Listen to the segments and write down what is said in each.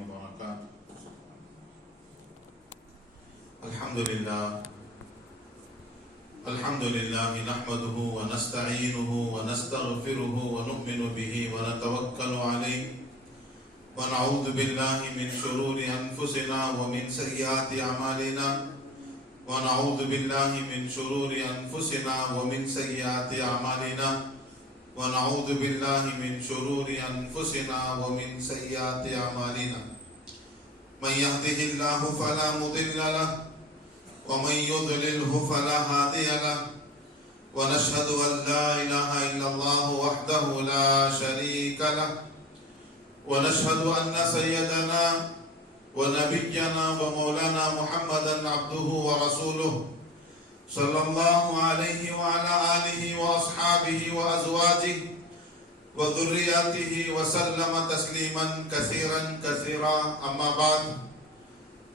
وبركاته. الحمد لله نحمده ونستعينه ونستغفره ونؤمن به ونتوكل عليه ونعوذ بالله من شرور أنفسنا ومن سيئات أعمالنا ونعوذ بالله من شرور أنفسنا ومن سيئات أعمالنا ونعوذ بالله من شرور أنفسنا ومن سيئات أعمالنا من يهده الله فلا مضل له ومن يضلله فلا هادي له ونشهد أن لا إله إلا الله وحده لا شريك له ونشهد أن سيدنا ونبينا ومولانا محمدا عبده ورسوله صلى الله عليه وعلى آله وأصحابه وأزواجه وذرياته وسلم تسليما كثيرا أما بعد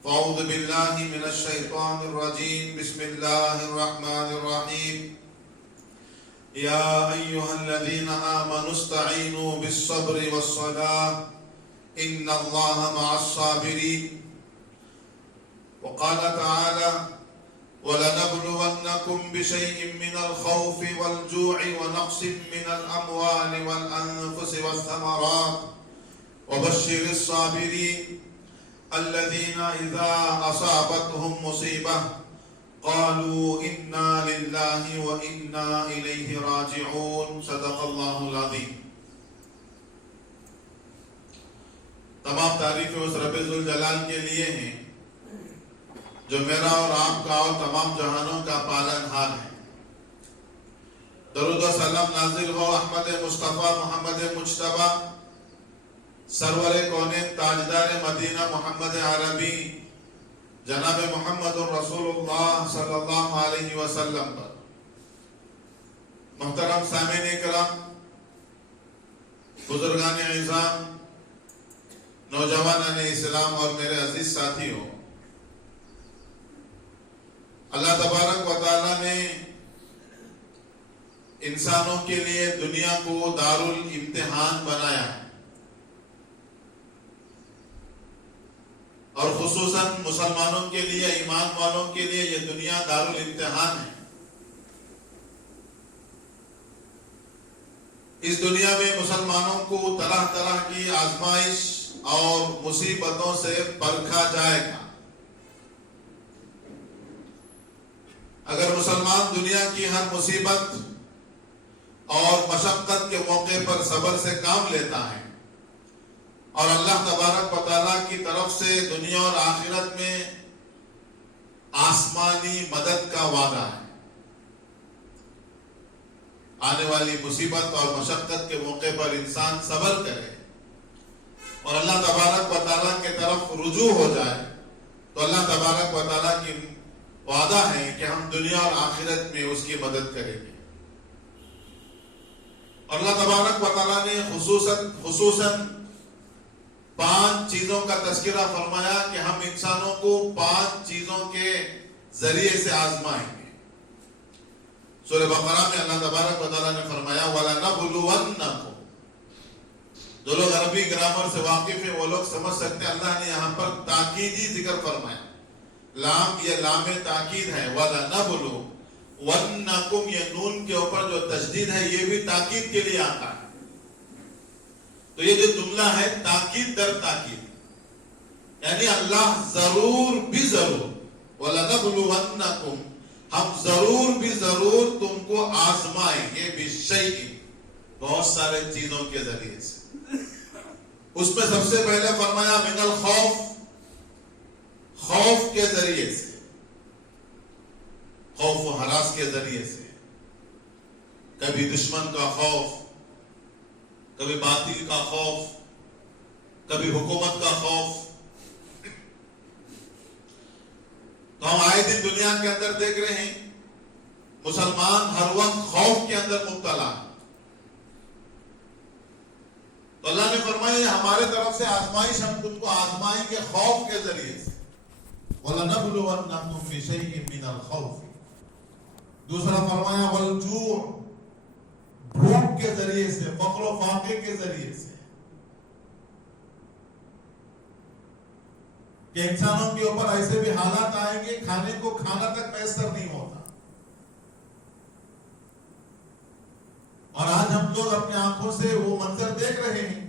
فأعوذ بالله من الشيطان الرجيم بسم الله الرحمن الرحيم يا أيها الذين آمنوا استعينوا بالصبر والصلاة إن الله مع الصابرين وقال تعالى ولنبلونكم بشيء من الخوف والجوع ونقص من الأموال والأنفس والثمرات وبشر الصابرين الذين إذا أصابتهم مصيبة قالوا إنا لله وإنا إليه راجعون صدق الله العظيم. تمام تعریفیں اس رب ذوالجلال کے لیے ہیں جو میرا اور آپ کا اور تمام جہانوں کا پالنہار ہے. درود و سلام نازل ہو احمد مصطفیٰ محمد مجتبی سرور کونین تاجدار مدینہ محمد عربی جناب محمد رسول اللہ صلی اللہ علیہ وسلم پر. محترم سامعین کرام، بزرگان اعظام، نوجوانان اسلام اور میرے عزیز ساتھیوں، اللہ تبارک و تعالیٰ نے انسانوں کے لیے دنیا کو دارالامتحان بنایا ہے اور خصوصاً مسلمانوں کے لیے، ایمان والوں کے لیے یہ دنیا دارالامتحان ہے. اس دنیا میں مسلمانوں کو طرح طرح کی آزمائش اور مصیبتوں سے پرکھا جائے گا. اگر مسلمان دنیا کی ہر مصیبت اور مشقت کے موقع پر صبر سے کام لیتا ہے اور اللہ تبارک و تعالیٰ کی طرف سے دنیا اور آخرت میں آسمانی مدد کا وعدہ ہے، آنے والی مصیبت اور مشقت کے موقع پر انسان صبر کرے اور اللہ تبارک و تعالیٰ کے طرف رجوع ہو جائے تو اللہ تبارک و تعالیٰ کی وعدہ ہے کہ ہم دنیا اور آخرت میں اس کی مدد کریں گے. اور اللہ تبارک و تعالیٰ نے خصوصاً 5 چیزوں کا تذکرہ فرمایا کہ ہم انسانوں کو 5 چیزوں کے ذریعے سے آزمائیں گے. سورہ بقرہ میں اللہ تبارک و تعالیٰ نے فرمایا وَلَنَبْلُوَنَّكُمْ. جو لوگ عربی گرامر سے واقف ہیں وہ لوگ سمجھ سکتے ہیں اللہ نے یہاں پر تاکیدی ذکر فرمایا. لام یہ لام تاکید ہے. وَلَنَبْلُوَنَّكُمْ یہ نون کے اوپر جو تشدید ہے یہ بھی تاکید کے لیے آتا ہے. تو یہ جو جملہ ہے تاکید در تاکید، یعنی اللہ ضرور بھی ضرور وَلَنَبْلُوَنَّكُمْ ہم ضرور بھی ضرور تم کو آزمائیں گے بِشَيْءٍ بہت سارے چیزوں کے ذریعے سے. اس میں سب سے پہلے فرمایا من الخوف، خوف کے ذریعے سے، خوف و ہراس کے ذریعے سے. کبھی دشمن کا خوف، کبھی باطل کا خوف، کبھی حکومت کا خوف. تو ہم آئے دن دنیا کے اندر دیکھ رہے ہیں مسلمان ہر وقت خوف کے اندر مبتلا. تو اللہ نے فرمایا ہمارے طرف سے آزمائش، ہم خود کو آزمائیں گے خوف کے ذریعے سے. وَلَنَبْلُوَنَّكُمْ بِشَيْءٍ مِّنَ الْخَوْفِ. دوسرا فرمایا وَالْجُوعِ بھوک کے ذریعے سے، فقر و فاقے کے ذریعے سے. کہ انسانوں کے اوپر ایسے بھی حالات آئیں گے کھانے کو کھانا تک میسر نہیں ہوتا. اور آج ہم لوگ اپنی آنکھوں سے وہ منظر دیکھ رہے ہیں.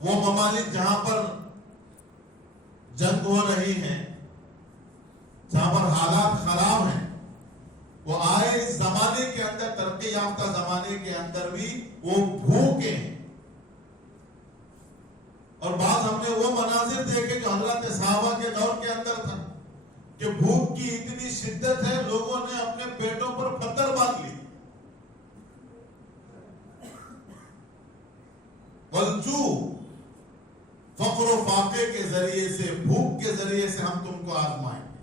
وہ ممالک جہاں پر جنگ ہو رہی ہے, جہاں پر حالات خراب ہیں, وہ آئے اس زمانے کے اندر, ترقی یافتہ زمانے کے اندر بھی وہ بھوکے ہیں. اور بعض ہم نے وہ مناظر دیکھے جو حضرت صحابہ کے دور کے اندر تھا کہ بھوک کی اتنی شدت ہے لوگوں نے اپنے پیٹوں پر پتھر باندھ لی. والجوع, فقر و فاقے کے ذریعے سے, بھوک کے ذریعے سے ہم تم کو آزمائیں گے.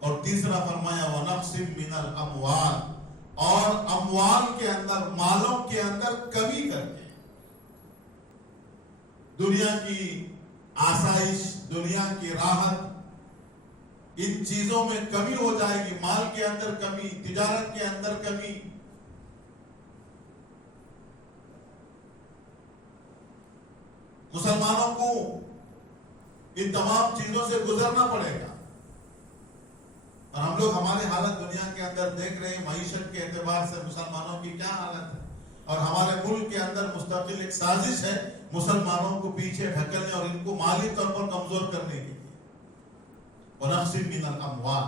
اور تیسرا فرمایا وَنَقْصٍ مِّنَ الْأَمْوَالِ, اور اموال کے اندر, مالوں کے اندر کمی کر کے. دنیا کی آسائش, دنیا کی راحت, ان چیزوں میں کمی ہو جائے گی. مال کے اندر کمی, تجارت کے اندر کمی. مسلمانوں کو ان تمام چیزوں سے گزرنا پڑے گا. اور ہم لوگ ہماری حالت دنیا کے اندر دیکھ رہے ہیں, معیشت کے اعتبار سے مسلمانوں کی کیا حالت ہے. اور ہمارے ملک کے اندر مستقل ایک سازش ہے مسلمانوں کو پیچھے ڈھکلنے اور ان کو مالی طور پر کمزور کرنے کے لیے. وَنَقْصٍ مِّنَ الْأَمْوَالِ,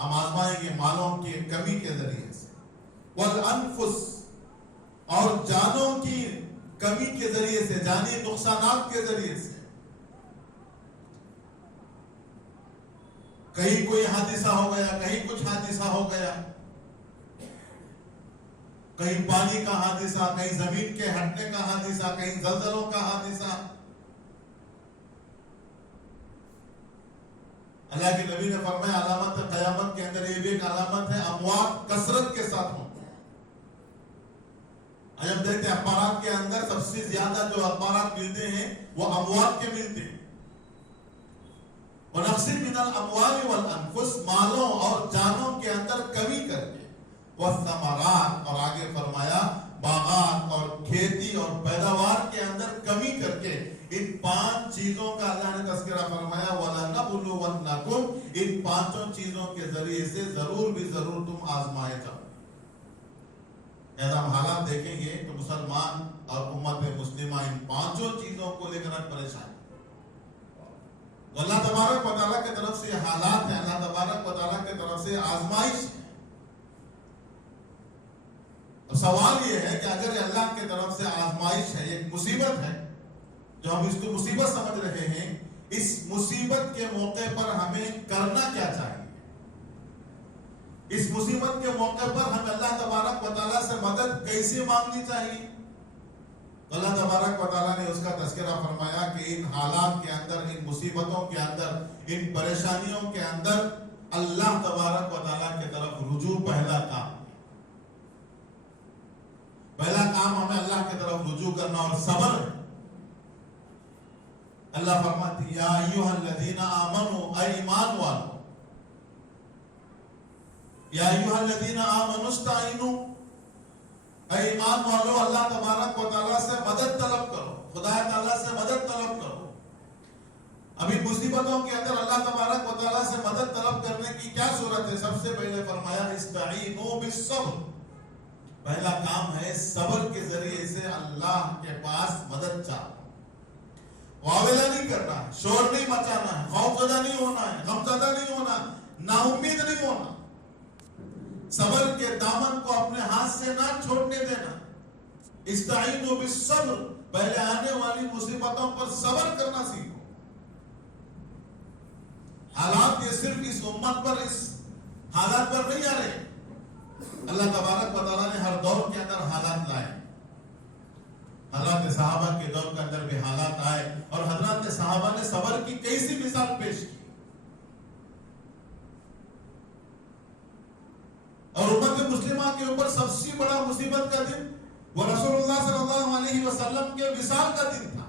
ہم آزمائیں گے مالوں کی کمی کے ذریعے سے. وَالْأَنفُسِ, اور جانوں کی کمی کے ذریعے سے, جانی نقصانات کے ذریعے سے. کہیں کوئی حادثہ ہو گیا, کہیں کچھ حادثہ ہو گیا, کہیں پانی کا حادثہ, کہیں زمین کے ہٹنے کا حادثہ, کہیں زلزلوں کا حادثہ. اللہ کے نبی نے فرمایا علامت قیامت کے اندر یہ بھی ایک علامت ہے, اموات کثرت کے ساتھ ہوں. ہم دیکھتے ہیں اخبارات کے اندر سب سے زیادہ جو اخبارات ملتے ہیں وہ اموات کے ملتے ہیں. وَنَقْصٍ مِّنَ الْأَمْوَالِ وَالْأَنفُسِ, مالوں اور جانوں کے اندر کمی کر کے. وَالثَّمَرَاتِ, اور آگے فرمایا باغات اور کھیتی اور پیداوار کے اندر کمی کر کے. ان 5 چیزوں کا اللہ نے تذکرہ فرمایا وَلَنَبْلُوَنَّكُمْ, ان 5 چیزوں کے ذریعے سے ضرور بھی ضرور تم آزمائے جاؤ. ایسا ہم حالات دیکھیں گے تو مسلمان اور امت مسلمہ ان 5 چیزوں کو لے کر پریشان. اللہ تبارک و تعالیٰ کی طرف سے حالات ہیں, اللہ تبارک و تعالیٰ کی طرف سے آزمائش ہے. سوال یہ ہے کہ اگر اللہ کی طرف سے آزمائش ہے, ایک مصیبت ہے جو ہم اس کو مصیبت سمجھ رہے ہیں, اس مصیبت کے موقع پر ہمیں کرنا کیا چاہیے؟ اس مصیبت کے موقع پر ہم اللہ تبارک و تعالیٰ سے مدد کیسے مانگنی چاہیے؟ اللہ تبارک و تعالیٰ نے اس کا تذکرہ فرمایا کہ ان حالات کے اندر, ان مصیبتوں کے اندر, ان پریشانیوں کے اندر اللہ تبارک و تعالیٰ کی طرف رجوع پہلا کام. پہلا کام ہمیں اللہ کی طرف رجوع کرنا اور صبر ہے. اللہ فرماتے یا ایھا الذین آمنوا, اے ایمان والو, یا ایھا الذین آمنوا استعینوا, اے ایمان والو اللہ تبارک و تعالیٰ سے مدد طلب کرو, خدا تعالیٰ سے مدد طلب کرو. ابھی مصیبتوں کے اندر اللہ تبارک و تعالیٰ سے مدد طلب کرنے کی کیا صورت ہے؟ سب سے پہلے فرمایا استعینوا بالصبر, پہلا کام ہے صبر کے ذریعے سے اللہ کے پاس مدد چاہو. واویلا نہیں کرنا ہے, شور نہیں مچانا ہے, خوف زدہ نہیں ہونا ہے, غم زدہ نہیں ہونا, نا امید نہیں ہونا. صبر کے دامن کو اپنے ہاتھ سے نہ چھوڑنے دینا. استعینوا بالصبر, پہلے آنے والی مصیبتوں پر صبر کرنا سیکھو. حالات یہ صرف اس امت پر, اس حالات پر نہیں آ رہے. اللہ تبارک و تعالیٰ نے ہر دور کے اندر حالات لائے. حضرات صحابہ کے دور کے اندر بھی حالات آئے اور حضرات صحابہ نے صبر کی کیسی مثال پیش کی. اور امت مسلمہ کے اوپر سب سے بڑا مصیبت کا دن وہ رسول اللہ صلی اللہ علیہ وسلم کے وصال کا دن تھا.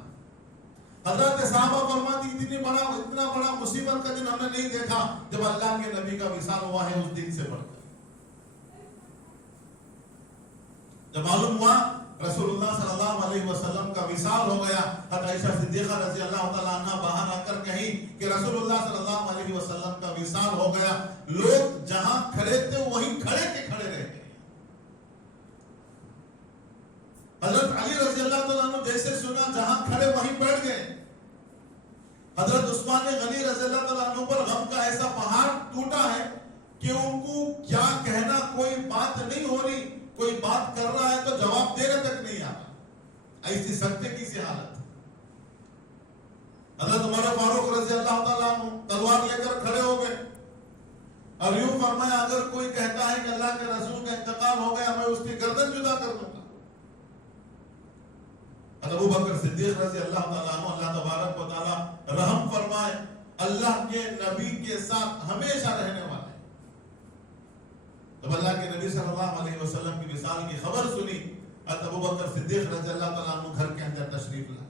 حضرت صحابہ فرماتی اتنا بڑا مصیبت کا دن ہم نے نہیں دیکھا جب اللہ کے نبی کا وصال ہوا ہے اس دن سے بڑھ کر. جب معلوم ہوا رسول اللہ صلی اللہ علیہ وسلم کا وصال ہو گیا. حضرت عائشہ صدیقہ رضی اللہ تعالیٰ عنہ باہر آ کر کہیں کہ رسول اللہ صلی اللہ علیہ وسلم کا وصال ہو گیا. لوگ جہاں کھڑے تھے وہیں کھڑے کے کھڑے رہ گئے. حضرت علی رضی اللہ تعالیٰ عنہ جیسے سنا جہاں کھڑے وہیں بیٹھ گئے. حضرت عثمان غنی رضی اللہ تعالیٰ عنہ پر غم کا ایسا پہاڑ ٹوٹا ہے کہ ان کو کیا کہنا، کوئی بات نہیں ہو رہی. کوئی بات کر رہا ہے تو جواب دینے تک نہیں آ رہا. ایسی سکتے کی سی حالت. حضرت عمر فاروق رضی اللہ تعالیٰ عنہ تلوار لے کر کھڑے ہو گئے اور یوں فرمایا اگر کوئی کہتا ہے کہ اللہ کے رسول کا انتقال ہو گیا میں اس کی گردن جدا کر دوں گا. ابو بکر صدیق رضی اللہ تعالیٰ عنہ اللہ تبارک و تعالیٰ رحم فرمائے، اللہ کے نبی کے ساتھ ہمیشہ رہنے والے. جب اللہ کے نبی صلی اللہ علیہ وسلم کی وصال کی خبر سنی، ابو بکر صدیق رضی اللہ تعالیٰ عنہ گھر کے اندر تشریف لائے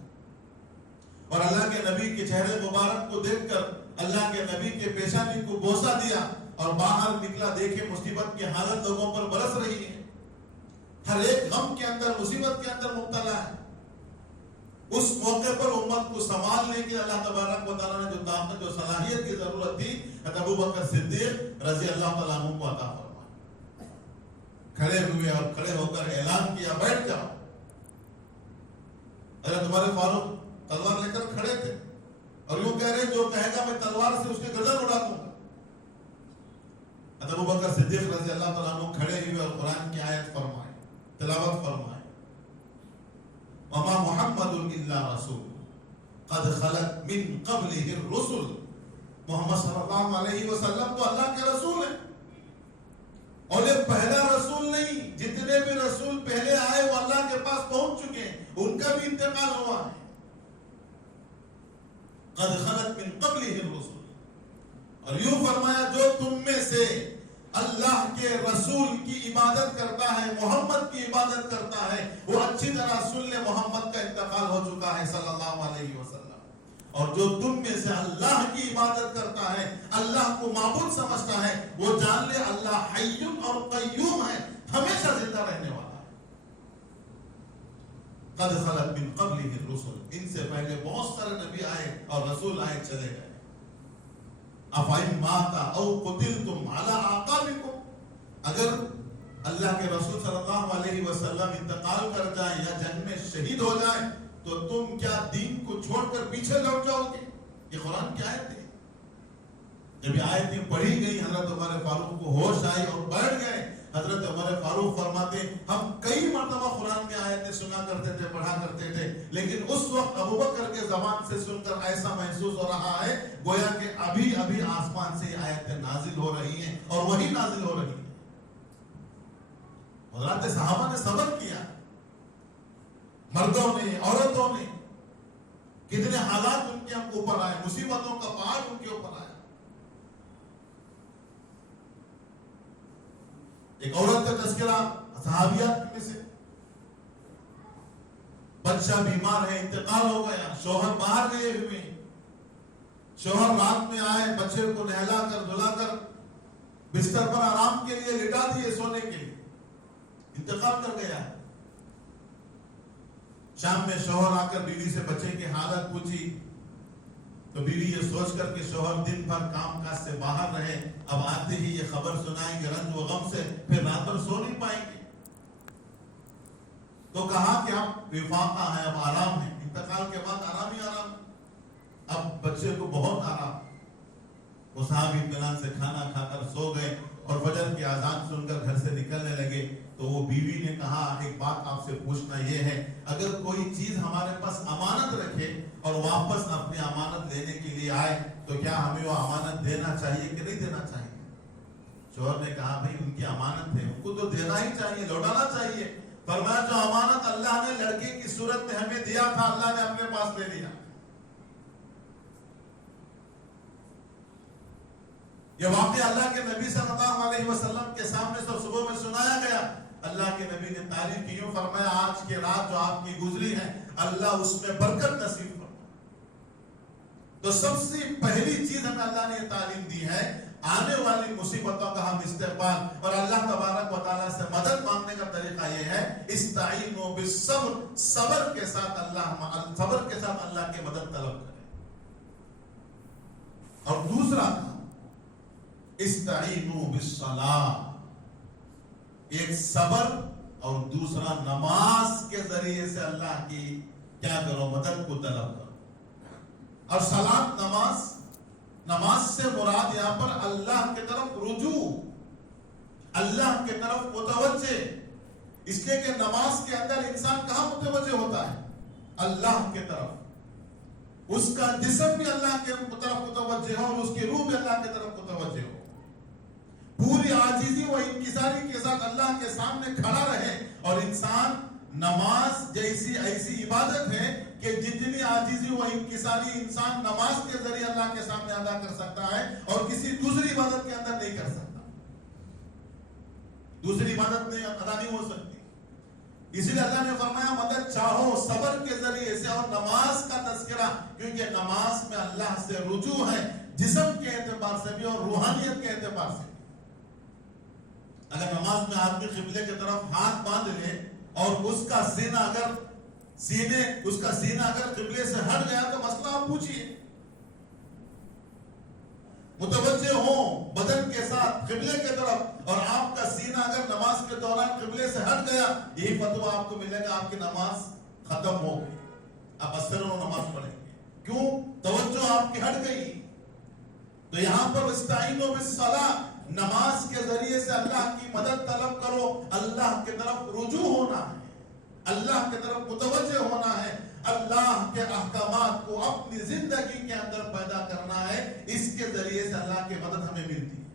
اور اللہ کے نبی کے چہرے مبارک کو دیکھ کر اللہ کے نبی کے پیشانی کو بوسہ دیا اور باہر نکلا. دیکھے مصیبت کی حالت لوگوں پر برس رہی ہے. ہر ایک غم کے اندر مصیبت کے اندر مبتلا ہے. اس موقع پر امت کو سنبھالنے کی اللہ تبارک و تعالیٰ نے جو طاقت جو صلاحیت کی ضرورت تھی ابو بکر صدیق رضی اللہ تعالیٰ عنہ کو عطا فرمائی. کھڑے ہوئے اور کھڑے ہو کر اعلان کیا بیٹھ جاؤ. حضرت عمر فاروق تلوار لے کر کھڑے تھے اور یوں کہہ رہے جو کہے گا میں تلوار سے اس کی گردن اڑا دوں گا. ابو بکر صدیق رضی اللہ تعالیٰ عنہ کھڑے ہوئے اور قرآن کی آیت فرمائے، تلاوت فرمائے، وما محمد الا رسول قد خلت من قبلہ الرسل. محمد صلی اللہ علیہ وسلم تو اللہ کے رسول ہیں اور یہ پہلا رسول نہیں، جتنے بھی رسول پہلے آئے وہ اللہ کے پاس پہنچ چکے ہیں، ان کا بھی انتقال ہوا ہے. قد خلت من قبلہ الرسل. اور یوں فرمایا جو تم میں سے اللہ کے رسول کی عبادت کرتا ہے، محمد کی عبادت کرتا ہے، وہ اچھی طرح سن لے محمد کا انتقال ہو چکا ہے صلی اللہ علیہ وسلم. اور جو تم میں سے اللہ کی عبادت کرتا ہے، اللہ کو معبود سمجھتا ہے، وہ جان لے اللہ حی اور قیوم ہے، ہمیشہ زندہ رہنے والا ہے. قد خلت من قبلہ الرسل. ان سے پہلے بہت سارے نبی آئے اور رسول آئے چلے گئے. افئن مات او قتلتم علی اعقابکم. اگر اللہ کے رسول صلی اللہ علیہ وسلم انتقال کر جائیں یا جنگ میں شہید ہو جائیں تو تم کیا دین کو چھوڑ کر پیچھے لوٹ جاؤ گے؟ یہ قرآن کی آیت ہے. جب یہ آیتیں پڑھی گئی حضرت عمر فاروق کو ہوش آئی اور بیٹھ گئے. حضرت عمر فاروق فرماتے ہم کئی مرتبہ قرآن میں آیتیں سنا کرتے تھے، پڑھا کرتے تھے، لیکن اس وقت ابو بکر کے زبان سے سن کر ایسا محسوس ہو رہا ہے گویا کہ ابھی ابھی آسمان سے آیتیں نازل ہو رہی ہیں اور وہی نازل ہو رہی ہیں. حضرات صحابہ نے صبر کیا، مردوں نے، عورتوں نے، کتنے حالات ان کے اوپر آئے، مصیبتوں کا پہاڑ ان کے اوپر آیا. ایک عورت کا تذکرہ صحابیات میں سے، بچہ بیمار ہے، انتقال ہو گیا، شوہر باہر گئے ہوئے، شوہر رات میں آئے، بچے کو نہلا کر دھلا کر بستر پر آرام کے لیے لٹا دیے سونے کے لیے، انتقال کر گیا. شام میں شوہر آ کر بیوی سے بچے کی حالت پوچھی تو بیوی یہ سوچ کر کہ شوہر دن بھر کام کاج سے باہر رہے، اب آتے ہی یہ خبر سنائیں گے رنج و غم سے، پھر رات بھر سو نہیں پائیں گے، تو کہا کہ اب وفاقہ ہے، اب آرام ہے. انتقال کے بعد آرام ہی آرام. اب بچے کو بہت آرام. وہ صحابی اطمینان سے کھانا کھا کر سو گئے اور فجر کی اذان سن کر گھر سے نکلنے لگے تو وہ بیوی نے کہا ایک بات آپ سے پوچھنا یہ ہے، اگر کوئی چیز ہمارے پاس امانت رکھے اور واپس اپنی امانت لینے کے لیے آئے تو کیا ہمیں وہ امانت دینا چاہیے کہ نہیں دینا چاہیے؟ شوہر نے کہا بھائی ان کی امانت ہے، ان کو تو دینا ہی چاہیے، لوٹانا چاہیے. فرمایا جو امانت اللہ نے لڑکے کی صورت میں ہمیں دیا تھا اللہ نے اپنے پاس لے لیا. یہ واقعہ اللہ کے نبی صلی اللہ علیہ وسلم کے سامنے سے صبح میں سنایا گیا. اللہ کے نبی نے تعریف کی، یوں فرمایا آج کی رات جو آپ کی گزری ہے اللہ اس میں برکت نصیب فرمائے. تو سب سے پہلی چیز ہمیں اللہ نے تعلیم دی ہے آنے والی مصیبتوں کا ہم استقبال اور اللہ تبارک و تعالیٰ سے مدد مانگنے کا طریقہ یہ ہے استعینوا بالصبر، صبر کے ساتھ اللہ کی مدد طلب کریں۔ اور دوسرا استعینوا بالصلاۃ، ایک صبر اور دوسرا نماز کے ذریعے سے اللہ کی کیا کرو، مدد کو طلب کرو۔ اور صلاۃ نماز سے مراد یہاں پر اللہ کی طرف رجوع، اللہ کی طرف متوجہ، اس لیے کہ نماز کے اندر انسان کہاں متوجہ ہوتا ہے؟ اللہ کی طرف، اس کا جسم بھی اللہ کی طرف متوجہ ہو اور اس کی روح بھی اللہ کی طرف متوجہ ہو، پوری عاجزی و انکساری کے ساتھ اللہ کے سامنے کھڑا رہے۔ اور انسان نماز جیسی ایسی عبادت ہے کہ جتنی عاجزی و انکساری انسان نماز کے ذریعے اللہ کے سامنے ادا کر سکتا ہے اور کسی دوسری عبادت کے اندر نہیں کر سکتا، دوسری عبادت میں ادا نہیں ہو سکتی۔ اسی لیے اللہ نے فرمایا مدد چاہو صبر کے ذریعے سے اور نماز کا تذکرہ، کیونکہ نماز میں اللہ سے رجوع ہے، جسم کے اعتبار سے بھی اور روحانیت کے اعتبار سے بھی۔ اگر نماز میں آدمی قبلے کی طرف ہاتھ باندھ لے اور اس کا سینہ اگر قبلے سے ہٹ گیا تو مسئلہ آپ پوچھئے، متوجہ ہوں بدن کے ساتھ قبلے کے طرف اور آپ کا سینہ اگر نماز کے دوران قبلے سے ہٹ گیا، یہی فتویٰ آپ کو ملے گا آپ کی نماز ختم ہو گئی، آپ اثر و نماز پڑھیں گے۔ کیوں؟ توجہ آپ کی ہٹ گئی۔ تو یہاں پر استعینوا بالصلاۃ، نماز کے ذریعے سے اللہ کی مدد طلب کرو، اللہ کی طرف رجوع ہونا ہے، اللہ کی طرف متوجہ ہونا ہے، اللہ کے احکامات کو اپنی زندگی کے اندر پیدا کرنا ہے، اس کے ذریعے سے اللہ کی مدد ہمیں ملتی ہے۔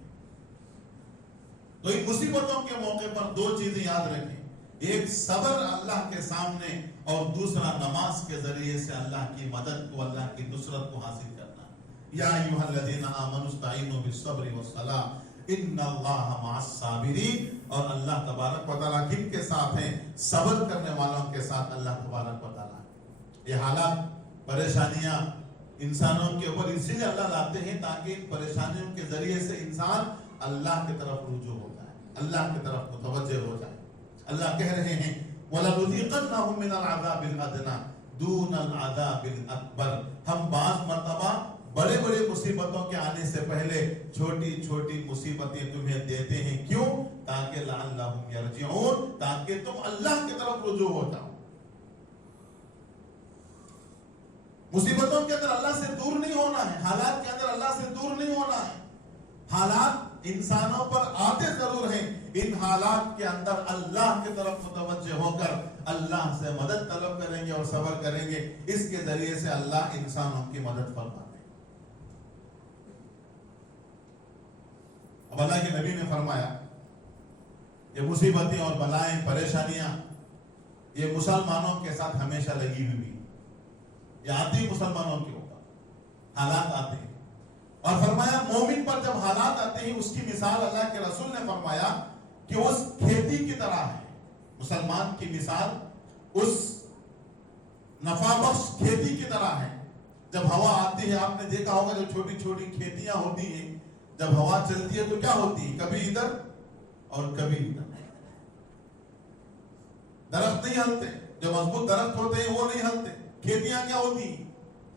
تو ان مصیبتوں کے موقع پر دو چیزیں یاد رکھیں، ایک صبر اللہ کے سامنے اور دوسرا نماز کے ذریعے سے اللہ کی مدد کو، اللہ کی نصرت کو حاصل کرنا۔ یا ایھا الذین آمنوا استعینوا بالصبر والصلاۃ ان اللہ مع الصابرین، اور اللہ تبارک و تعالیٰ کن کے ساتھ ہیں؟ صبر کرنے والوں کے ساتھ اللہ تبارک و تعالیٰ۔ یہ حالات، پریشانیاں انسانوں کے اوپر اسی لیے اللہ لاتے ہیں تاکہ ان پریشانیوں کے ذریعے سے انسان اللہ کی طرف رجوع ہو جائے، اللہ کی طرف متوجہ ہو جائے۔ اللہ کہہ رہے ہیں وَلَنُذِيقَنَّهُم مِّنَ الْعَذَابِ الْأَدْنَىٰ دُونَ الْعَذَابِ الْأَكْبَرِ، ہم بعض مرتبہ بڑے بڑے مصیبتوں کے آنے سے پہلے چھوٹی چھوٹی مصیبتیں تمہیں دیتے ہیں، کیوں؟ تاکہ لعلہم یرجعون، تاکہ تم اللہ کی طرف رجوع ہو جاؤ۔ مصیبتوں کے اندر اللہ سے دور نہیں ہونا ہے، حالات کے اندر اللہ سے دور نہیں ہونا ہے۔ حالات انسانوں پر آتے ضرور ہیں، ان حالات کے اندر اللہ کی طرف متوجہ ہو کر اللہ سے مدد طلب کریں گے اور صبر کریں گے، اس کے ذریعے سے اللہ انسانوں کی مدد فرماتے ہیں۔ اب اللہ کے نبی نے فرمایا یہ مصیبتیں اور بلائیں، پریشانیاں یہ مسلمانوں کے ساتھ ہمیشہ لگی ہوئی، یہ آتی مسلمانوں کے اوپر حالات آتے ہیں۔ اور فرمایا مومن پر جب حالات آتے ہیں اس کی مثال اللہ کے رسول نے فرمایا کہ اس کھیتی کی طرح ہے۔ مسلمان کی مثال اس نفع بخش کھیتی کی طرح ہے۔ جب ہوا آتی ہے، آپ نے دیکھا ہوگا جو چھوٹی چھوٹی کھیتیاں ہوتی ہیں، جب ہوا چلتی ہے تو کیا ہوتی ہے؟ کبھی ادھر اور کبھی ادھر، درخت نہیں ہلتے، جو مضبوط درخت ہوتے ہیں وہ نہیں ہلتے۔ کھیتیاں کیا ہوتی ہیں؟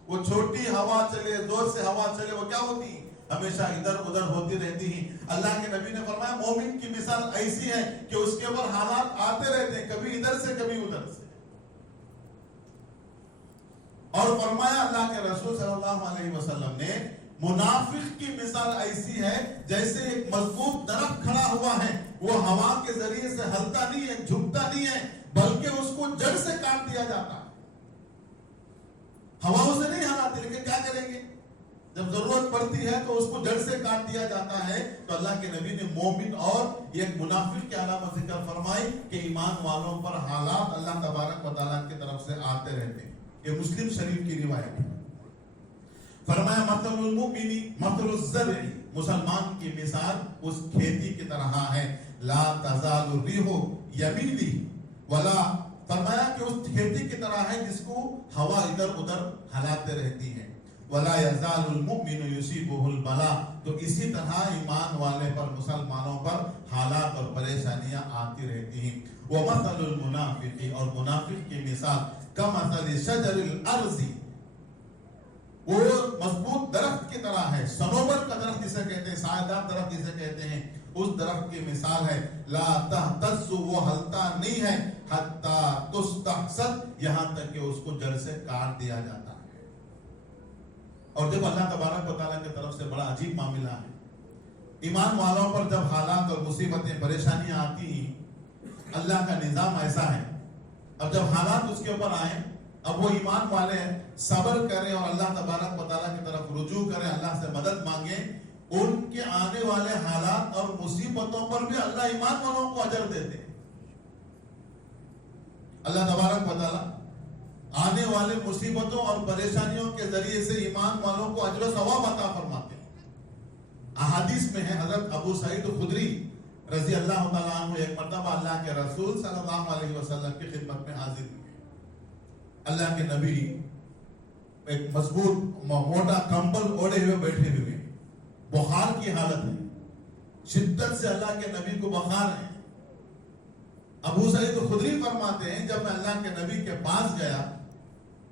وہ چھوٹی ہوا چلے، زور سے ہوا چلے، وہ کیا ہوتی ہیں؟ ہمیشہ ادھر ادھر ہوتی رہتی ہیں۔ اللہ کے نبی نے فرمایا مومن کی مثال ایسی ہے کہ اس کے اوپر حالات آتے رہتے ہیں، کبھی ادھر سے کبھی ادھر سے۔ اور فرمایا اللہ کے رسول صلی اللہ علیہ وسلم نے منافق کی مثال ایسی ہے جیسے ایک مضبوط درخت کھڑا ہوا ہے، وہ ہوا کے ذریعے سے ہلتا نہیں ہے، جھکتا نہیں ہے، بلکہ اس کو جڑ سے کاٹ دیا جاتا ہے۔ ہوا اسے نہیں ہلاتی، لیکن کیا کریں گے؟ جب ضرورت پڑتی ہے تو اس کو جڑ سے کاٹ دیا جاتا ہے۔ تو اللہ کے نبی نے مومن اور ایک منافق کی علامت ذکر فرمائی کہ ایمان والوں پر حالات اللہ تبارک و تعالیٰ کی طرف سے آتے رہتے ہیں۔ یہ مسلم شریف کی روایت ہے۔ فرمایا مثل المؤمن مثل الزرع، مسلمان کی مثال اس کھیتی کی طرح ہے، لا تزال الريح يميل ولا، فرمایا کہ اس کھیتی کی طرح ہے جس کو ہوا ادھر ادھر ہلاتے رہتی ہے، وَلَا يَزَالُ الْمُؤْمِنُ يُصِيبُهُ الْبَلَاءُ، تو اسی طرح ایمان والے پر، مسلمانوں پر حالات اور پریشانیاں آتی رہتی ہیں. وَمَثَلُ الْمُنَافِقِ، اور منافق کی مثال كَمَثَلِ شَجَرِ الْأَرْضِ، وہ مضبوط درخت کی طرح ہے. صنوبر کا درخت جسے کہتے ہیں، سایہ دار درخت جسے کہتے ہیں، اس درخت کی مثال ہے. لا تہتز، وہ ہلتا نہیں ہے، حتی تستحصد، یہاں تک کہ اس کو جڑ سے کاٹ دیا جاتا ہے. اور جب اللہ تبارک و تعالیٰ کی طرف سے بڑا عجیب معاملہ ہے. ایمان والوں پر جب حالات اور مصیبتیں، پریشانیاں آتی ہیں، اللہ کا نظام ایسا ہے، اب جب حالات اس کے اوپر آئیں، اب وہ ایمان والے صبر کریں اور اللہ تبارک و تعالیٰ کی طرف رجوع کریں، اللہ سے مدد مانگیں. ان کے آنے والے حالات اور مصیبتوں پر بھی اللہ ایمان والوں کو اجر دیتے ہیں. اللہ تبارک و تعالیٰ آنے والے مصیبتوں اور پریشانیوں کے ذریعے سے ایمان والوں کو اجر و ثواب عطا فرماتے ہیں. احادیث میں ہے، حضرت ابو سعید خدری رضی اللہ تعالیٰ عنہ ایک مرتبہ اللہ کے رسول صلی اللہ علیہ وسلم کی خدمت میں حاضر ہوئے. اللہ کے نبی ایک مضبوط موٹا کمبل اوڑے ہوئے بیٹھے ہوئے، بخار کی حالت ہے، شدت سے اللہ کے نبی کو بخار ہے. ابو سعید خدری فرماتے ہیں جب میں اللہ کے نبی کے پاس گیا،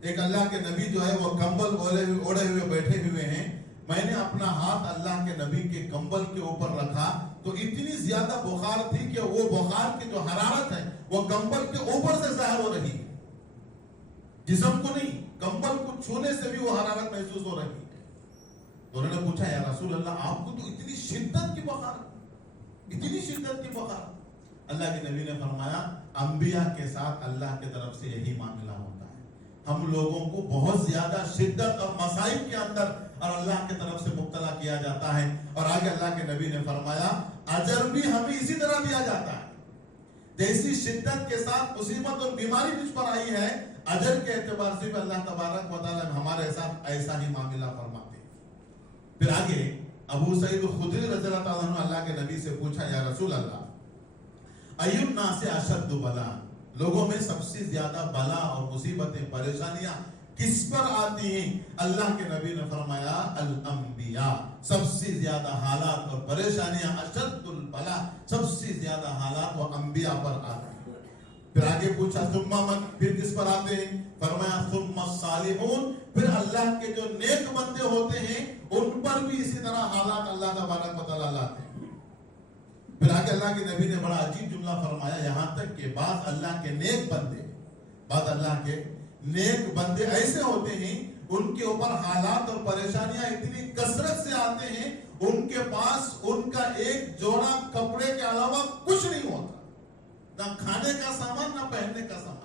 ایک اللہ کے نبی جو ہے وہ کمبل اوڑے ہوئے بیٹھے ہوئے ہیں، میں نے اپنا ہاتھ اللہ کے نبی کے کمبل کے اوپر رکھا تو اتنی زیادہ بخار تھی کہ وہ بخار کی جو حرارت ہے وہ کمبل کے اوپر سے ظاہر ہو رہی ہے، جسم کو نہیں، کمبل کو چھونے سے بھی وہ حرارت محسوس ہو رہی ہے. تو انہوں نے پوچھا، یا رسول اللہ آپ کو تو اتنی شدت کی بخار، اتنی شدت کی بخار. اللہ کے نبی نے فرمایا انبیاء کے ساتھ اللہ کی طرف سے یہی معاملہ ہوتا ہے. ہم لوگوں کو بہت زیادہ شدت اور مصائب کے اندر اور اللہ کی طرف سے مبتلا کیا جاتا ہے. اور آگے اللہ کے نبی نے فرمایا اجر بھی ہمیں اسی طرح دیا جاتا ہے. جیسی شدت کے ساتھ مصیبت اور بیماری مجھ پر آئی ہے، اجر کے اعتبار سے بھی اللہ تبارک و تعالیٰ ہمارے ساتھ ایسا ہی معاملہ فرماتے ہیں. پھر آگے ابو سعید خدری رضی اللہ تعالیٰ عنہ اللہ کے نبی سے پوچھا، یا رسول اللہ ای الناس اشد بلا، لوگوں میں سب سے زیادہ بلا اور مصیبتیں، پریشانیاں کس پر آتی ہیں؟ اللہ کے نبی نے فرمایا الانبیاء، سب سے زیادہ حالات اور پریشانیاں، اشد البلا، سب سے زیادہ حالات وہ انبیاء پر آتے ہیں. پھر آگے پوچھا ثم من، پھر کس پر آتے ہیں؟ فرمایا ثم الصالحون، پھر اللہ کے جو نیک بندے ہوتے ہیں ان پر بھی اسی طرح حالات اللہ تبارک و تعالیٰ لاتے ہیں. پھر آگے اللہ کے نبی نے بڑا عجیب جملہ فرمایا، یہاں تک کہ بعض اللہ کے نیک بندے، بعض اللہ کے نیک بندے ایسے ہوتے ہیں ان کے اوپر حالات اور پریشانیاں اتنی کثرت سے آتے ہیں، ان کے پاس ان کا ایک جوڑا کپڑے کے علاوہ کچھ نہیں ہوتا، نہ کھانے کا سامان نہ پہننے کا سامان،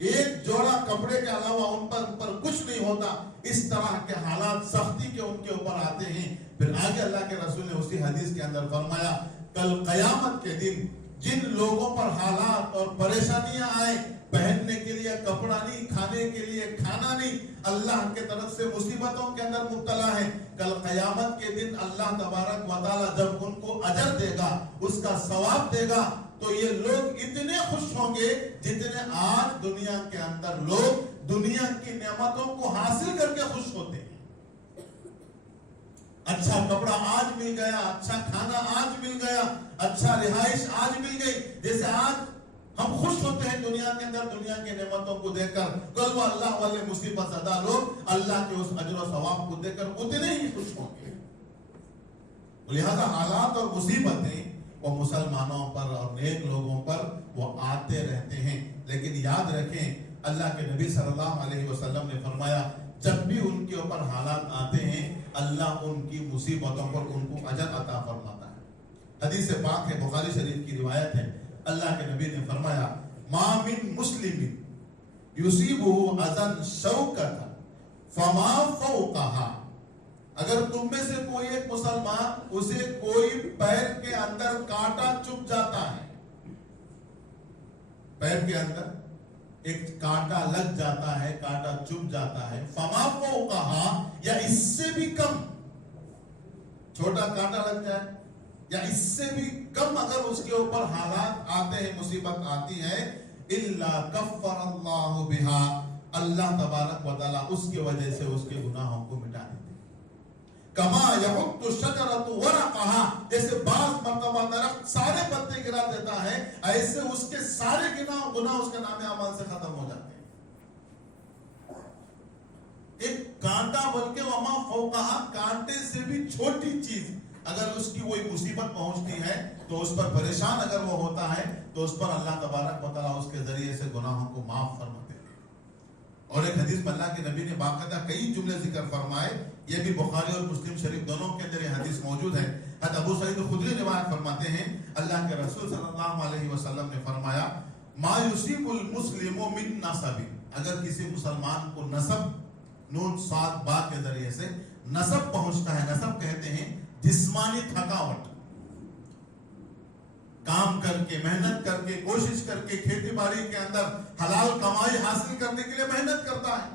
ایک جوڑا کپڑے کے علاوہ ان پر کچھ نہیں ہوتا. اس طرح کے حالات سختی کے ان کے اوپر آتے ہیں. پھر آگے اللہ کے رسول نے اسی حدیث کے اندر فرمایا کل قیامت کے دن جن لوگوں پر حالات اور پریشانیاں آئے، پہننے کے لیے کپڑا نہیں، کھانے کے لیے کھانا نہیں، اللہ کے طرف سے مصیبتوں کے اندر مبتلا ہے، کل قیامت کے دن اللہ تبارک و تعالیٰ جب ان کو اجر دے گا، اس کا ثواب دے گا، تو یہ لوگ اتنے خوش ہوں گے جتنے آج دنیا کے اندر لوگ دنیا کی نعمتوں کو حاصل کر کے خوش ہوتے ہیں. اچھا کپڑا آج مل گیا، اچھا کھانا آج مل گیا، اچھا رہائش آج مل گئی، جیسے آج ہم خوش ہوتے ہیں دنیا کے اندر دنیا کی نعمتوں کو دیکھ کر، کل وہ اللہ والے مصیبت زدہ لوگ اللہ کے اس اجر و ثواب کو دیکھ کر اتنے ہی خوش ہوں گے. لہذا حالات اور مصیبتیں وہ مسلمانوں پر اور نیک لوگوں پر وہ آتے رہتے ہیں. لیکن یاد رکھیں اللہ کے نبی صلی اللہ علیہ وسلم نے فرمایا جب بھی ان کے اوپر حالات آتے ہیں اللہ ان کی مصیبتوں پر ان کو اجر عطا فرماتا ہے. حدیث پاک ہے، بخاری شریف کی روایت ہے، اللہ کے نبی نے فرمایا ما من مسلم یصیبہ اذى شوکۃ فما فوقها، اگر تم میں سے کوئی ایک مسلمان اسے کوئی پیر کے اندر کانٹا چبھ جاتا ہے، پیر کے اندر ایک کانٹا لگ جاتا ہے، کانٹا چبھ جاتا ہے، فما فوقها، یا اس سے بھی کم، چھوٹا کانٹا لگ جائے یا اس سے بھی کم اگر اس کے اوپر حالات آتے ہیں، مصیبت آتی ہے، الا کفر اللہ بها، اللہ تبارک و تعالیٰ اس کی وجہ سے اس کے گناہوں کو مٹا دیتے ہیں. کما یحط الشجرۃ ورقھا، جیسے بعض مرتبہ درخت سارے پتے گرا دیتا ہے، ایسے اس کے سارے گناہ اس کے نام اعمال سے ختم ہو جاتے ہیں. ایک کانٹا بلکہ وما فوقہا، کانٹے سے بھی چھوٹی چیز اگر اس کی کوئی مصیبت پہنچتی ہے تو اس پر پریشان اگر وہ ہوتا ہے تو اس پر اللہ تبارک و تعالیٰ اس کے ذریعے سے گناہوں کو معاف فرماتے ہیں. اور ایک حدیث میں اللہ کے نبی نے باقاعدہ کئی جملے ذکر فرمائے، یہ بھی بخاری اور مسلم شریف دونوں کے اندر یہ حدیث موجود ہے. حضرت ابو سعید خدری روایت فرماتے ہیں اللہ کے رسول صلی اللہ علیہ وسلم نے فرمایا ما یصیب المسلم من نصب، اگر کسی مسلمان کو نصب نون صاد با کے ذریعے سے نصب پہنچتا ہے، نصب کہتے ہیں جسمانی تھکاوٹ، کام کر کے محنت کر کے کوشش کر کے کھیتی باڑی کے اندر حلال کمائی حاصل کرنے کے لیے محنت کرتا ہے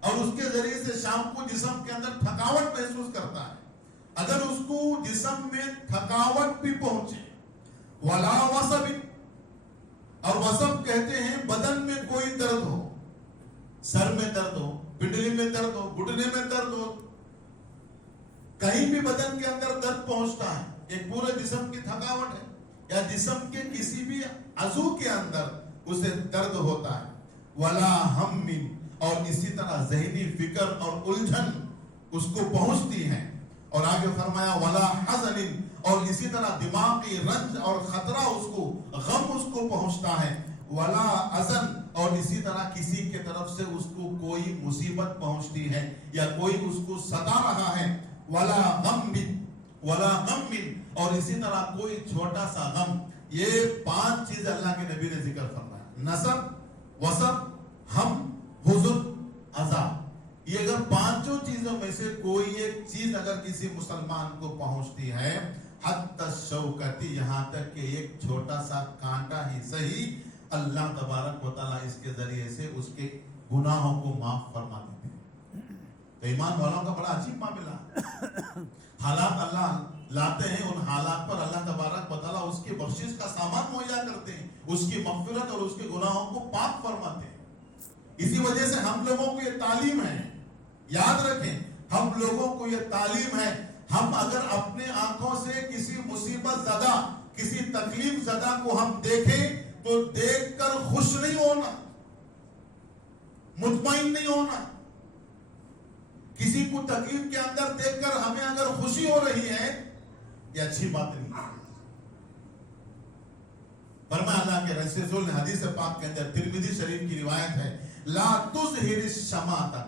اور اس کے ذریعے سے شام کو جسم کے اندر تھکاوٹ محسوس کرتا ہے، اگر اس کو جسم میں تھکاوٹ بھی پہنچے ولا وصب، اور وصب کہتے ہیں بدن میں کوئی درد ہو، سر میں درد ہو، پنڈلی میں درد ہو، گھٹنے میں درد ہو، کہیں بھی بدن کے اندر درد پہنچتا ہے، ایک پورے جسم کی تھکاوٹ ہے یا جسم کے کسی بھی عضو کے اندر اسے درد ہوتا ہے، ولا ہم، اور اسی طرح ذہنی فکر اور الجھن اس کو پہنچتی ہے، اور آگے فرمایا ولا حزن، اور اسی طرح دماغی رنج اور خطرہ اس کو، غم اس کو پہنچتا ہے، ولا اذن، اور اسی طرح کسی کے طرف سے اس کو کوئی مصیبت پہنچتی ہے یا کوئی اس کو ستا رہا ہے، ولا غم، ولا غم، اور اسی طرح کوئی چھوٹا سا غم. یہ 5 چیز اللہ کے نبی نے ذکر فرمایا، نصب، وصب، ہم، حزن، عذاب. یہ اگر 5 چیزوں میں سے کوئی ایک چیز اگر کسی مسلمان کو پہنچتی ہے، حتی الشوکتی، یہاں تک کہ ایک چھوٹا سا کانٹا ہی صحیح، اللہ تبارک و تعالیٰ اس کے ذریعے سے اس کے گناہوں کو معاف فرما دیتے ہیں. تو ایمان والوں کا بڑا عجیب معاملہ، حالات اللہ لاتے ہیں، ان حالات پر اللہ تبارک و تعالیٰ اس کی بخشش کا سامان مہیا کرتے ہیں، اس کی مغفرت اور اس کے گناہوں کو پاک فرماتے ہیں. اسی وجہ سے ہم لوگوں کو یہ تعلیم ہے، یاد رکھیں ہم لوگوں کو یہ تعلیم ہے، ہم اگر اپنے آنکھوں سے کسی مصیبت زدہ، کسی تکلیف زدہ کو ہم دیکھیں تو دیکھ کر خوش نہیں ہونا، مطمئن نہیں ہونا. کسی کو تکلیف کے اندر دیکھ کر ہمیں اگر خوشی ہو رہی ہے یہ اچھی بات نہیں ہے. فرمایا اللہ کے رسول نے حدیث پاک کے اندر ترمذی شریف کی روایت ہے، لا تظہر الشماتہ،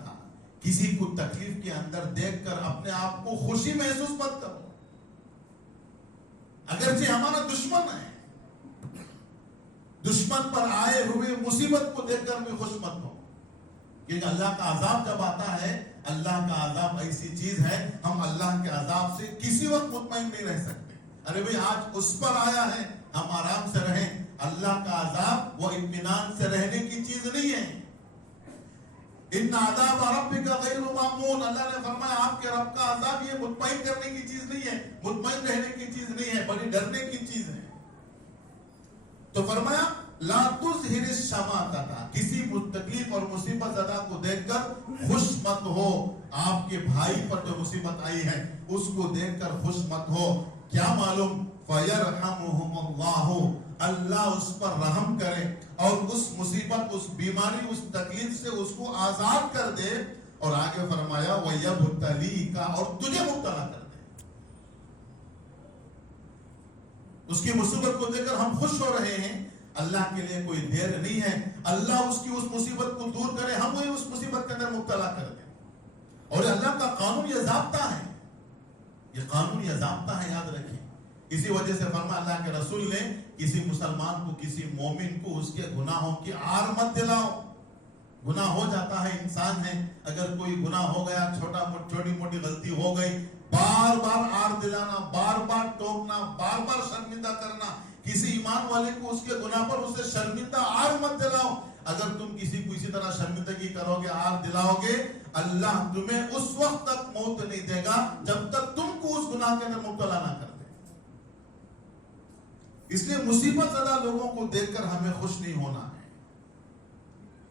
کسی کو تکلیف کے اندر دیکھ کر اپنے آپ کو خوشی محسوس مت کرو، اگرچہ ہمارا دشمن ہے، دشمن پر آئے ہوئے مصیبت کو دیکھ کر بھی خوش مت ہو، کیونکہ اللہ کا عذاب جب آتا ہے، اللہ کا عذاب ایسی چیز ہے ہم اللہ کے عذاب سے کسی وقت مطمئن نہیں رہ سکتے. ارے بھئی آج اس پر آیا ہے ہم آرام سے رہیں، اللہ کا عذاب وہ اطمینان سے رہنے کی چیز نہیں ہے. ان عذاب ربک غیر مامون، اللہ نے فرمایا آپ کے رب کا عذاب یہ مطمئن کرنے کی چیز نہیں ہے، مطمئن رہنے کی چیز نہیں ہے، بڑی ڈرنے کی چیز ہے. تو فرمایا لا تظہر الشماتہ، کسی تکلیف اور مصیبت زدہ کو دیکھ کر خوش مت ہو. آپ کے بھائی پر جو مصیبت آئی ہے اس کو دیکھ کر خوش مت ہو، کیا معلوم فیرحمہم اللہ، اللہ اس پر رحم کرے اور اس مصیبت، اس بیماری، اس تکلیف سے اس کو آزاد کر دے. اور آگے فرمایا وَيَبْتَلِيكَ، اور تجھے مبتلا کر دے. اس کی مصیبت کو دیکھ کر ہم خوش ہو رہے ہیں، اللہ کے لیے کوئی دیر نہیں ہے، اللہ اس کی اس مصیبت کو دور کرے، ہم وہی اس مصیبت کے اندر مبتلا کر دیں. اور اللہ کا قانون یہ ضابطہ ہے، یہ قانون یہ ضابطہ ہے، یاد رکھیں. اسی وجہ سے فرمایا اللہ کے رسول نے کسی مسلمان کو، کسی مومن کو اس کے گناہوں کی آر مت دلاؤ. گناہ ہو جاتا ہے، انسان ہے، اگر کوئی گناہ ہو گیا، چھوٹی موٹی غلطی ہو گئی، بار بار آر دلانا، بار بار ٹوکنا، بار بار شرمندہ کرنا. کسی ایمان والے کو اس کے گناہ پر اسے شرمندہ آر مت دلاؤ. اگر تم کسی کو اسی طرح شرمندگی کرو گے، آر دلاؤ گے، اللہ تمہیں اس وقت تک موت نہیں دے گا جب تک تم کو اس گناہ کے اندر مبتلا نہ کر دے. اس لیے مصیبت زدہ لوگوں کو دیکھ کر ہمیں خوش نہیں ہونا ہے،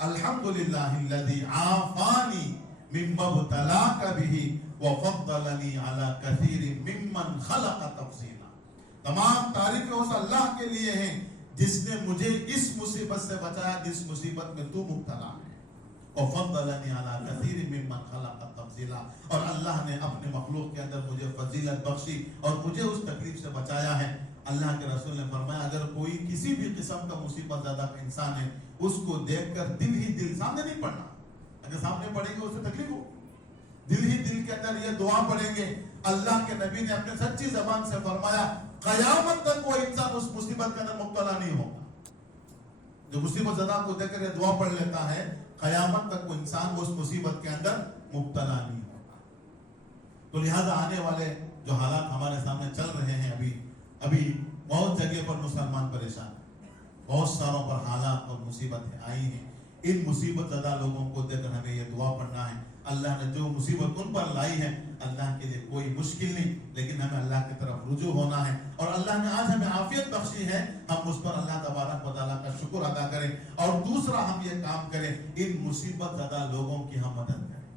الحمدللہ الذی عافانی مما ابتلاک بہ وفضلنی علی کثیر ممن خلق تفضیلا. تمام تعریفیں اس اللہ کے لیے ہیں جس نے مجھے اس مصیبت سے بچایا جس مصیبت میں تو مبتلا ہے. وفضلنی علی کثیر ممن خلق تفضیلا. اور اللہ نے اپنے مخلوق کے اندر مجھے فضیلت بخشی اور مجھے اس تکلیف سے بچایا ہے. اللہ کے رسول نے فرمایا اگر کوئی کسی بھی قسم کا مصیبت زدہ انسان ہے اس کو دیکھ کر دل ہی دل، سامنے نہیں پڑھنا، اگر سامنے پڑھیں گے اسے تکلیف ہو، دل ہی دل کے اندر یہ دعا پڑھیں گے. اللہ کے نبی نے اپنے سچی زبان سے فرمایا قیامت تک وہ انسان اس مصیبت کے اندر مبتلا نہیں ہوگا. جو مصیبت زدہ کو دیکھ کر یہ دعا پڑھ لیتا ہے قیامت تک وہ انسان اس مصیبت کے اندر مبتلا نہیں ہوگا. تو لہذا آنے والے جو حالات ہمارے سامنے چل رہے ہیں، ابھی بہت جگہ پر مسلمان پریشان ہیں، بہت ساروں پر حالات اور مصیبتیں آئی ہیں. ان مصیبت زدہ لوگوں کو دیکھ کر ہمیں یہ دعا پڑھنا ہے اللہ نے جو مصیبت ان پر لائی ہے اللہ کے لیے کوئی مشکل نہیں، لیکن ہمیں اللہ کی طرف رجوع ہونا ہے. اور اللہ نے آج ہمیں عافیت بخشی ہے، ہم اس پر اللہ تبارک و تعالیٰ کا شکر ادا کریں. اور دوسرا ہم یہ کام کریں ان مصیبت زدہ لوگوں کی ہم مدد کریں،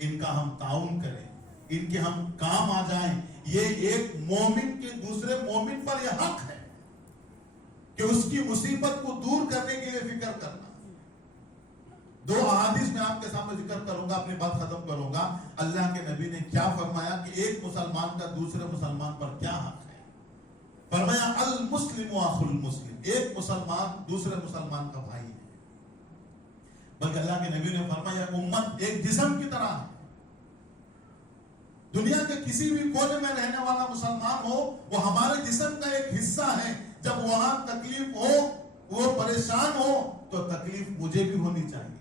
ان کا ہم تعاون کریں، ان کے ہم کام آ جائیں. یہ ایک مومن کے دوسرے مومن پر یہ حق ہے کہ اس کی مصیبت کو دور کرنے کے لیے فکر کرنا. دو احادیث میں آپ کے سامنے ذکر کروں گا، اپنی بات ختم کروں گا. اللہ کے نبی نے کیا فرمایا کہ ایک مسلمان کا دوسرے مسلمان پر کیا حق ہے. فرمایا المسلم اخو المسلم، ایک مسلمان دوسرے مسلمان کا بھائی ہے. بلکہ اللہ کے نبی نے فرمایا امت ایک جسم کی طرح ہے. دنیا کے کسی بھی کونے میں رہنے والا مسلمان ہو وہ ہمارے جسم کا ایک حصہ ہے. جب وہاں تکلیف ہو، وہ پریشان ہو تو تکلیف مجھے بھی ہونی چاہیے.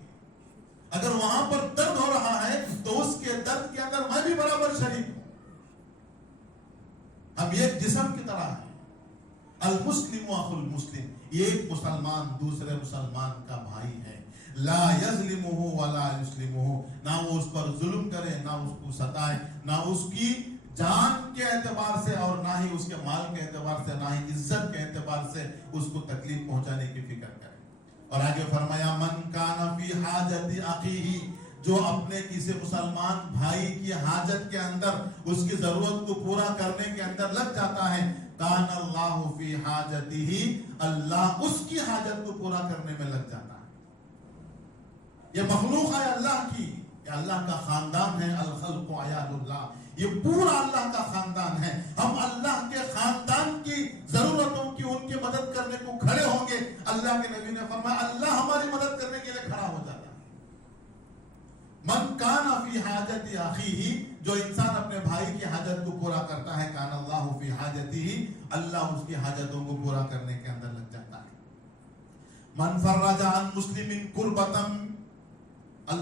اگر وہاں پر درد ہو رہا ہے تو اس کے درد کے اندر میں بھی برابر شریک ہوں. ہم ایک جسم کی طرح ہیں. المسلم اخو المسلم، ایک مسلمان دوسرے مسلمان کا بھائی ہے. لا یظلمہ ولا یسلمہ، نہ وہ اس پر ظلم کرے، نہ اس کو ستائے، نہ اس کی جان کے اعتبار سے اور نہ ہی اس کے مال کے اعتبار سے، نہ ہی عزت کے اعتبار سے اس کو تکلیف پہنچانے کی فکر کرے. اور آگے فرمایا من کان فی حاجت اخیہ، جو اپنے کسی مسلمان بھائی کی حاجت کے اندر اس کی ضرورت کو پورا کرنے کے اندر لگ جاتا ہے، کان اللہ فی حاجتہ، اللہ اس کی حاجت کو پورا کرنے میں لگ جاتا ہے. یہ مخلوق ہے اللہ کی، یہ اللہ کا خاندان ہے. الخلق عیال اللہ، یہ پورا اللہ کا خاندان ہے. ہم اللہ کے خاندان کی ضرورتوں کی ان کی مدد کرنے کو کھڑے ہوں گے. اللہ کے نبی نے فرمایا اللہ ہماری مدد کرنے کے لیے کھڑا ہو جاتا ہے. من کان فی حاجت اخیہ، جو انسان اپنے بھائی کی حاجت کو پورا کرتا ہے، کان اللہ فی حاجتہ، اللہ اس کی حاجتوں کو پورا کرنے کے اندر لگ جاتا ہے. من فرج عن مسلم کربۃ،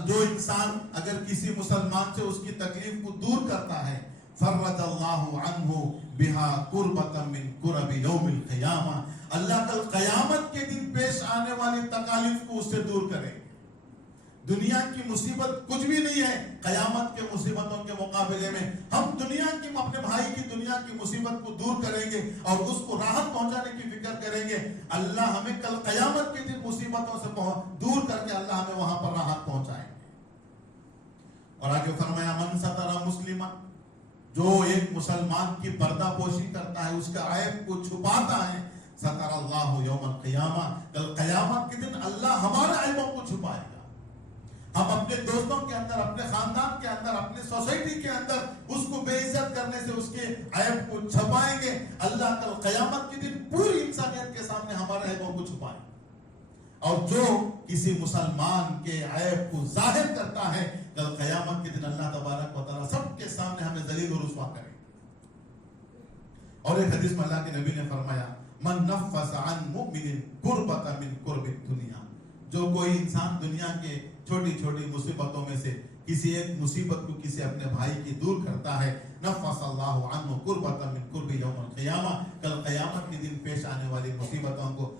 جو انسان اگر کسی مسلمان سے اس کی تکلیف کو دور کرتا ہے، فرج اللہ عنہ بہا کربۃ من کرب یوم القیامہ، اللہ کل قیامت کے دن پیش آنے والی تکالیف کو اس سے دور کرے. دنیا کی مصیبت کچھ بھی نہیں ہے قیامت کے مصیبتوں کے مقابلے میں. ہم دنیا کی اپنے بھائی کی دنیا کی مصیبت کو دور کریں گے اور اس کو راحت پہنچانے کی فکر کریں گے. اللہ ہمیں کل قیامت کے دن مصیبتوں سے دور کر کے اللہ ہمیں وہاں پر راحت پہنچائے. اور آگے فرمایا من ستر مسلما، جو ایک مسلمان کی پردہ پوشی کرتا ہے، اس کا عیب کو چھپاتا ہے، ستر اللہ یوم القیامہ، کل قیامت کے دن اللہ ہمارے عیبوں کو چھپائے گا. ہم اپنے دوستوں کے اندر، اپنے خاندان کے اندر، اپنے سوسائٹی کے اندر اس کو بے عزت کرنے سے اس کے عیب کو چھپائیں گے. اللہ کل قیامت کے دن پوری انسانیت کے سامنے ہمارے عیبوں کو چھپائیں. اور جو کسی مسلمان کے عیب کو ظاہر کرتا ہے، کل قیامت کے دن اللہ تبارک و تعالیٰ سب کے سامنے ہمیں ذلیل و رسوا کرے. اور ایک حدیث میں اللہ کے نبی نے فرمایا من نفس عن مؤمن کربۃ من کرب الدنیا، جو کوئی انسان دنیا کے چھوٹی چھوٹی مصیبتوں میں سے کسی ایک مصیبت کو کسی اپنے بھائی کی دور کرتا ہے، نفس اللہ عنہ کربۃ من کرب یوم القیامہ، کل قیامت کے دن پیش آنے والی مصیبتوں کو،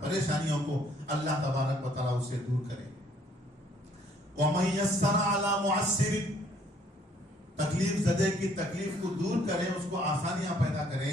پریشانیوں کو اللہ تبارک و تعالیٰ اس سے دور کرے. وَمَن يَسَّرَ عَلَى مُعَسِّرٍ، تکلیف زدے کی تکلیف کو دور کریں، اس کو آسانیاں پیدا کریں.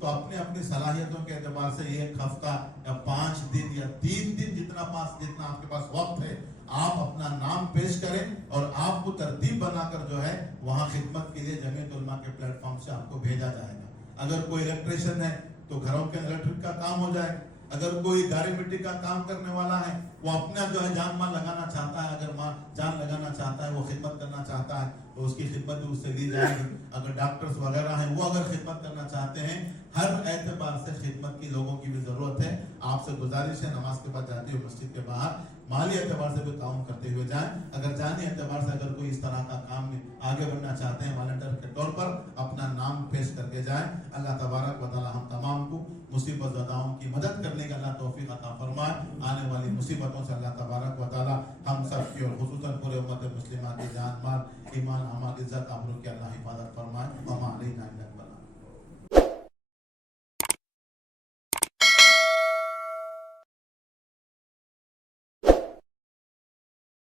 تو اپنے اپنی صلاحیتوں کے اعتبار سے ایک ہفتہ یا 5 دن یا 3 دن جتنا آپ کے پاس وقت ہے آپ اپنا نام پیش کریں اور آپ کو ترتیب بنا کر جو ہے وہاں خدمت کے لیے جمعیت علماء کے پلیٹ فارم سے آپ کو بھیجا جائے گا. اگر کوئی الیکٹریشین ہے تو گھروں کے الیکٹرک کا کام ہو جائے. اگر کوئی گاڑی مٹی کا کام کرنے والا ہے وہ اپنا جو ہے جان مال لگانا چاہتا ہے, اگر جان لگانا چاہتا ہے, وہ خدمت کرنا چاہتا ہے تو اس کی خدمت بھی اس سے لی جائے گی. اگر ڈاکٹرز وغیرہ ہیں وہ اگر خدمت کرنا چاہتے ہیں, ہر اعتبار سے خدمت کی لوگوں کی بھی ضرورت ہے. آپ سے گزارش ہے نماز کے بعد جاتے ہوئے مسجد کے باہر مالی اعتبار سے بھی تعاون کرتے ہوئے جائیں. اگر جانی اعتبار سے اگر کوئی اس طرح کا کام میں آگے بڑھنا چاہتے ہیں والنٹر کے طور پر اپنا نام پیش کر کے جائیں. اللہ تبارک و تعالی ہم تمام کو مصیبت زداؤں کی مدد کرنے کا اللہ توفیق عطا فرمائے. آنے والی مصیبتوں سے اللہ تبارک و تعالی